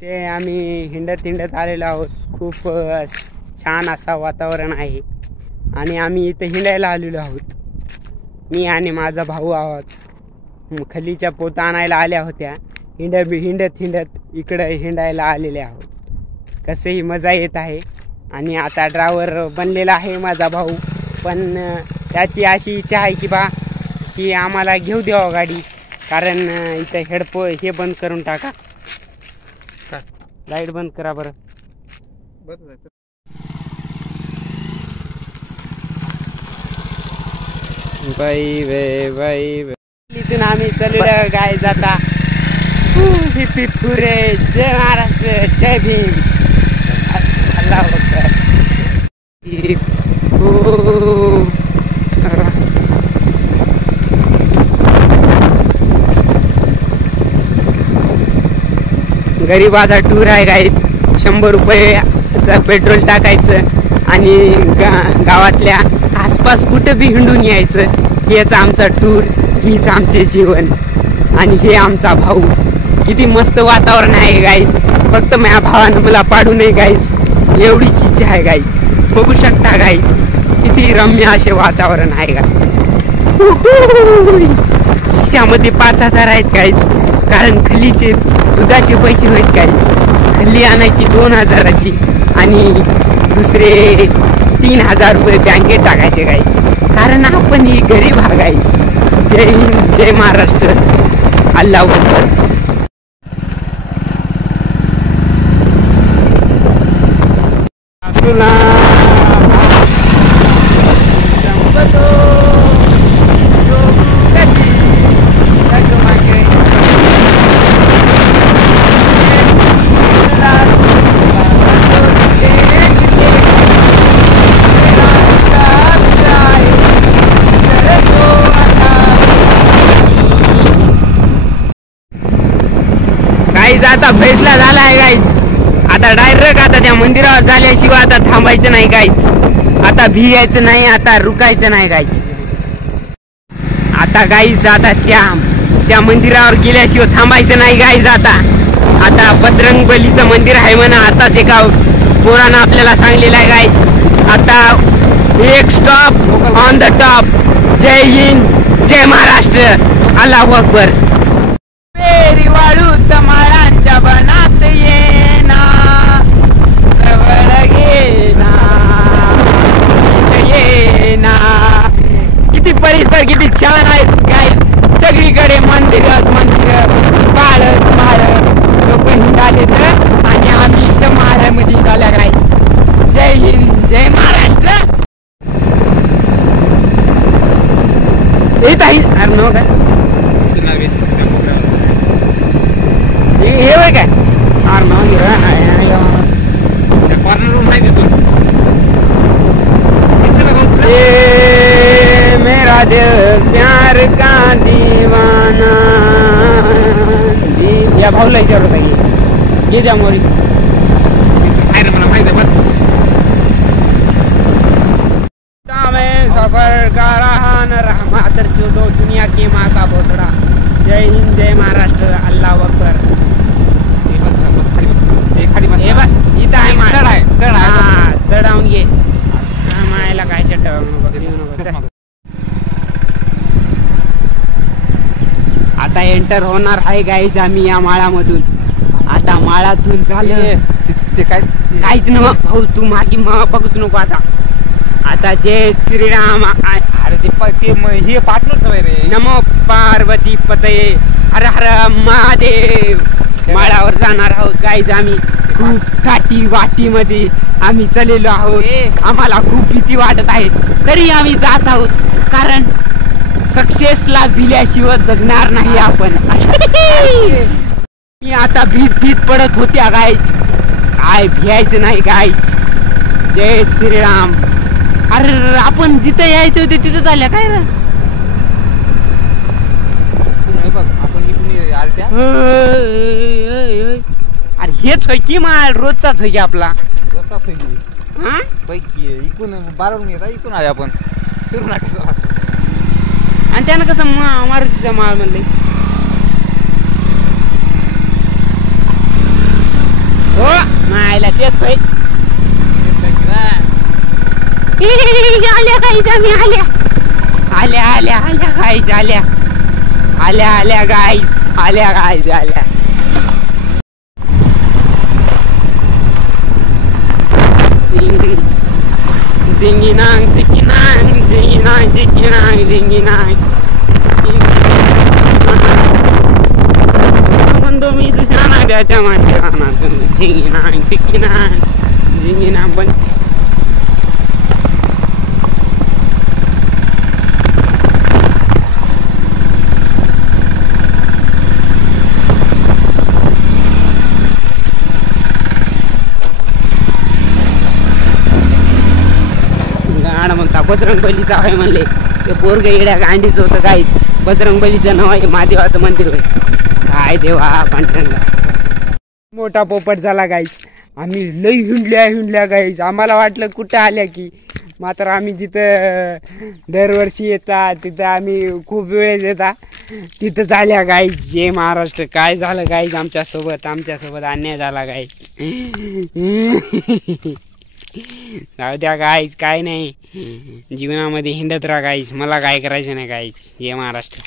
ते आम्ही हिंडत आलेलो आहोत. खूप छान असा वातावरण आहे आणि आम्ही इथे हिंडायला आलेलो आहोत. मी आणि माझा भाऊ आहोत. खलीच्या पोता आणायला आल्या होत्या. हिंडत इकडं हिंडायला आलेले आहोत. कसंही मजा येत आहे. आणि आता ड्रायव्हर बनलेला आहे माझा भाऊ. पण त्याची अशी इच्छा आहे की आम्हाला घेऊ द्यावं गाडी. कारण इथं हे बंद करून टाका. लाईट बंद करा बरं. बाई इथून आम्ही चललो गाय जाता. पुरे जय महाराष्ट्र, जय भीम, अल्लाह अकबर. गरीबाचा टूर आहे गाईच. 100 रुपयाचं पेट्रोल टाकायचं आणि गावातल्या आसपास कुठं बी हिंडून यायचं. हेच आमचा टूर, हीच आमचे जीवन. आणि हे आमचा भाऊ. किती मस्त वातावरण आहे गाईच. फक्त माझ्या भावानं मला पाडू नये गाईच, एवढीच इच्छा आहे गाईच. बघू शकता गाईच किती रम्य असे वातावरण आहे गाईच. खिशामध्ये 5,000 आहेत गाईच. कारण खलीचे दुधाचे पैसे होत गाईच. खल्ली आणायची 2,000ची आणि दुसरे 3,000 रुपये बँकेत टाकायचे गाईच. कारण आपण ही गरीब हा गाईच. जय हिंद, जय महाराष्ट्र, अल्लाह अकबर. आता फैसला झाला आहे गाईच. आता डायरेक्ट आता त्या मंदिरावर झाल्याशिवाय आता थांबायचं नाही गाईच. आता भियायचं नाही, आता रुकायचं नाही गाईच. आता गाईच आता त्या मंदिरावर गेल्याशिवाय थांबायचं नाही गाईच. आता बजरंग बलीचं मंदिर आहे म्हणा. आताच एका पोरानं आपल्याला सांगलेलं आहे गाईच. आता एक स्टॉप ऑन द टॉप. जय हिंद, जय महाराष्ट्र, अल्लाह अकबर. वाळू तमाळांच्या बनात येना, जवळ घेना, येना. किती परिसर किती छान आहे गाईस. सगळीकडे मंदिरच मंदिर, माळच माळ. लोक हिंडाले तर आणि आम्ही इथं माळ्यामध्ये हिंडाल्या गाईस. जय हिंद, जय महाराष्ट्र. येत आहे अरे नो का हे होय काय कॉर्नर रूम नाही तिथून. मेरा दिल प्यार का दीवाना. या भाऊला विचारत आहे ये द्या मोरी. मला माहिती बस. मैं सफर का रहा न रहा तर चोदो दुनिया के माँ का भोसड़ा. जय हिंद, जय महाराष्ट्र, अल्लाह अकबर. हे बस इथं आहे. चढावून घे. मायला काय नको. आता एंटर होणार आहे गाईज आम्ही या माळामधून. आता माळातून झालं ते काहीच नव भाऊ. तू मागे बघूच नको. आता जय श्रीराम. अरे ते हे पार्टनर रे. नमो पार्वती पतये हर हर महादेव. माळावर जाणार आहोत गाईज. आम्ही खूप काठी वाटी मध्ये आम्ही चाललेलो आहोत. आम्हाला खूप भीती वाटत आहे तरी आम्ही जात आहोत, कारण सक्सेसला भिल्याशिवाय जगणार नाही आपण. मी आता भीत पडत होत्या गाईज, काय भियायचं नाही गाईज. जय श्रीराम. अरे आपण जिथे यायचे होते तिथे झाल्या काय रे? अरे हेच होय की माल रोजचाच होय की आपला. रोजचाच होय की. इकून बारावून येता इथून आले आपण फिरून. आणि त्यानं कसं मारुतीचा माल म्हणले. हो मायला तेच होय. आल्या गाईज, आम्ही आल्या आल्या आल्या आल्या गाईज, आल्या आल्या आल्या गाईज, आल्या गाईज, आल्या. झिंगिनांग झिंगिनांग झिंगिनांग झिंगिनांग झिंगिनांग म्हणतो मी तुझ्या नाद्याच्या मांडीवानात झिंगिनांग झिंगिनांग झिंगिनांग. पण म्हणता बजरंगबलीचं आहे म्हणले. ते पोरग येड्या गांडीच होतं गाईच. बजरंगबलीचं नाव आहे, महादेवाचं मंदिर होय. काय देवा पांढरंगा. मोठा पोपट झाला गाईच. आम्ही लई हिंडल्या गाईच. आम्हाला वाटलं कुठं आल्या की, मात्र आम्ही जिथं दरवर्षी येतात तिथं आम्ही खूप वेळेस येतात तिथं झाल्या गाईच. जय महाराष्ट्र. काय झालं गाईच आमच्यासोबत अन्याय झाला गाईच. जाऊ द्या गाईच, काय नाही, जीवनामध्ये हिंडत राहा गाईच. मला काय करायचं नाही गाईच. जय महाराष्ट्र.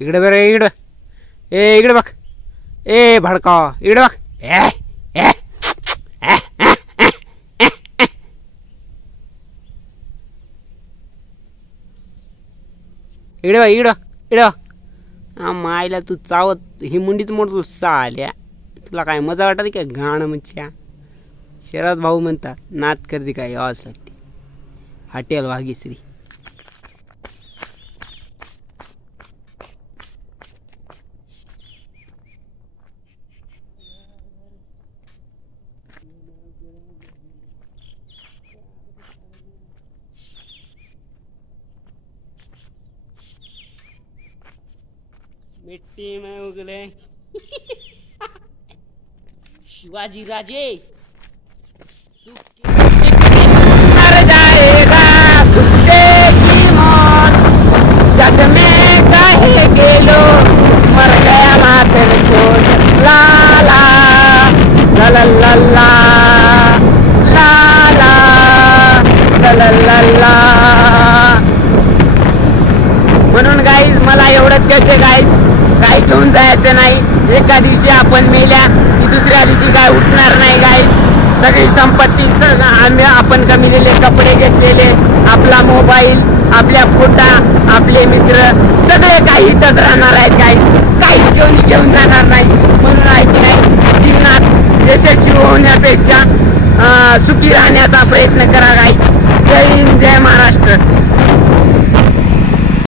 इकडे बरं, इकडं इकडे बघ. भडका इकडे बघ. इकडे मायला तू चावत ही मुंडीत मोडतो साल्या. तुला काय मजा वाटत का घाण मच्छ्या. शरद भाऊ म्हणतात नात करते काय यावंच लागते. हॉटेल भाग्यश्री. मिट्टी में उगले शिवाजी राजे मर जाएगा की मौत जग में काहे गेलो मर गया माथे छोड़ ला ला ला ला ला ला ला ला ला. म्हणून गाईज मला एवढंच कळते गाईज, काय घेऊन जायचं नाही. एका दिवशी आपण मेल्या की दुसऱ्या दिवशी काय उठणार नाही गाईज. सगळी संपत्ती आम्ही आपण कमविलेले कपडे घेतलेले, आपला मोबाईल, आपल्या फोटा, आपले मित्र सगळे काही इथंच राहणार आहेत गाईज. काहीच घेऊन जाणार नाही. म्हणून आहे की नाही, जीवनात यशस्वी होण्यापेक्षा सुखी राहण्याचा प्रयत्न करा गाईज. जय हिंद, जय महाराष्ट्र.